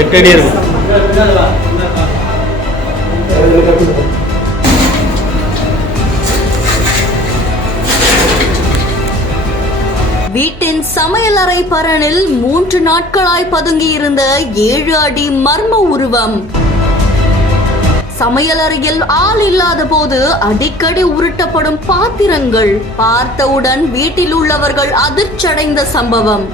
8 அடி இருக்கும். வீட்டின் சமையலறை பரணில் 3 நாட்களாய் பதுங்கி இருந்த 7 அடி மர்ம உருவம். சமையலறையில் ஆள் இல்லாத போது அடிக்கடி உருட்டப்படும் பாத்திரங்கள். பார்த்தவுடன் வீட்டில் உள்ளவர்கள் அதிர்ச்சியடைந்த சம்பவம்.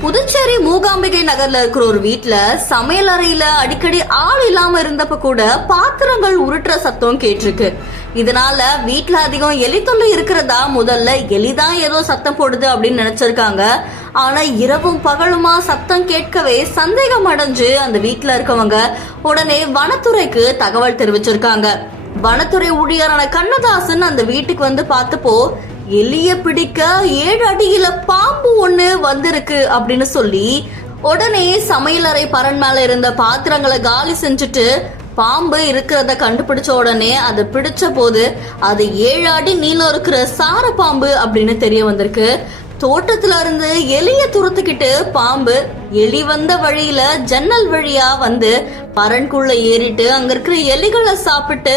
புதுச்சேரி மூகாம்பிகை நகர்ல இருக்கிற ஒரு வீட்டுல சமையல் அறையில அடிக்கடி ஆள் இல்லாம இருந்தப்ப கூட பாத்திரங்கள் உருட்டுற சத்தம் கேட்டிருக்கு. இதனால வீட்டுல அதிகம் எலி தொல்லை இருக்கிறதா முதல்ல எலிதான் ஏதோ சத்தம் போடுது அப்படின்னு நினைச்சிருக்காங்க. ஆனா இரவும் பகலுமா சத்தம் கேட்கவே சந்தேகம் அடைஞ்சு அந்த வீட்டுல இருக்கவங்க உடனே வனத்துறைக்கு தகவல் தெரிவிச்சிருக்காங்க. வனத்துறை ஊழியரான கண்ணதாசன் அந்த வீட்டுக்கு வந்து பார்த்தப்போ எலிய பிடிக்க 7 அடியில பாம்பு ஒண்ணு வந்திருக்கு அப்படின்னு சொல்லி உடனே சமையலறை பரன் மேல இருந்த பாத்திரங்களை காலி செஞ்சுட்டு பாம்பு இருக்கிறத கண்டுபிடிச்ச உடனே அதை பிடிச்ச போது அது 7 அடி நீளம் இருக்கிற சார பாம்பு அப்படின்னு தெரிய வந்திருக்கு. தோட்டத்துல இருந்து எலிய துரத்துக்கிட்டு பாம்பு எலி வந்த வழியில ஜன்னல் வழியா வந்து பரன்குள்ள ஏறிட்டு அங்க இருக்கிற எலிகளை சாப்பிட்டு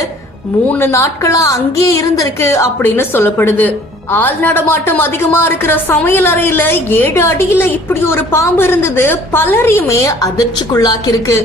3 நாட்களா அங்கேயே இருந்திருக்கு அப்படின்னு சொல்லப்படுது. ஆள் நடமாட்டம் அதிகமா இருக்கிற சமையல் அறையில 7 அடியில இப்படி ஒரு பாம்பு இருந்தது பலரையுமே அதிர்ச்சிக்குள்ளாக்கி இருக்கு.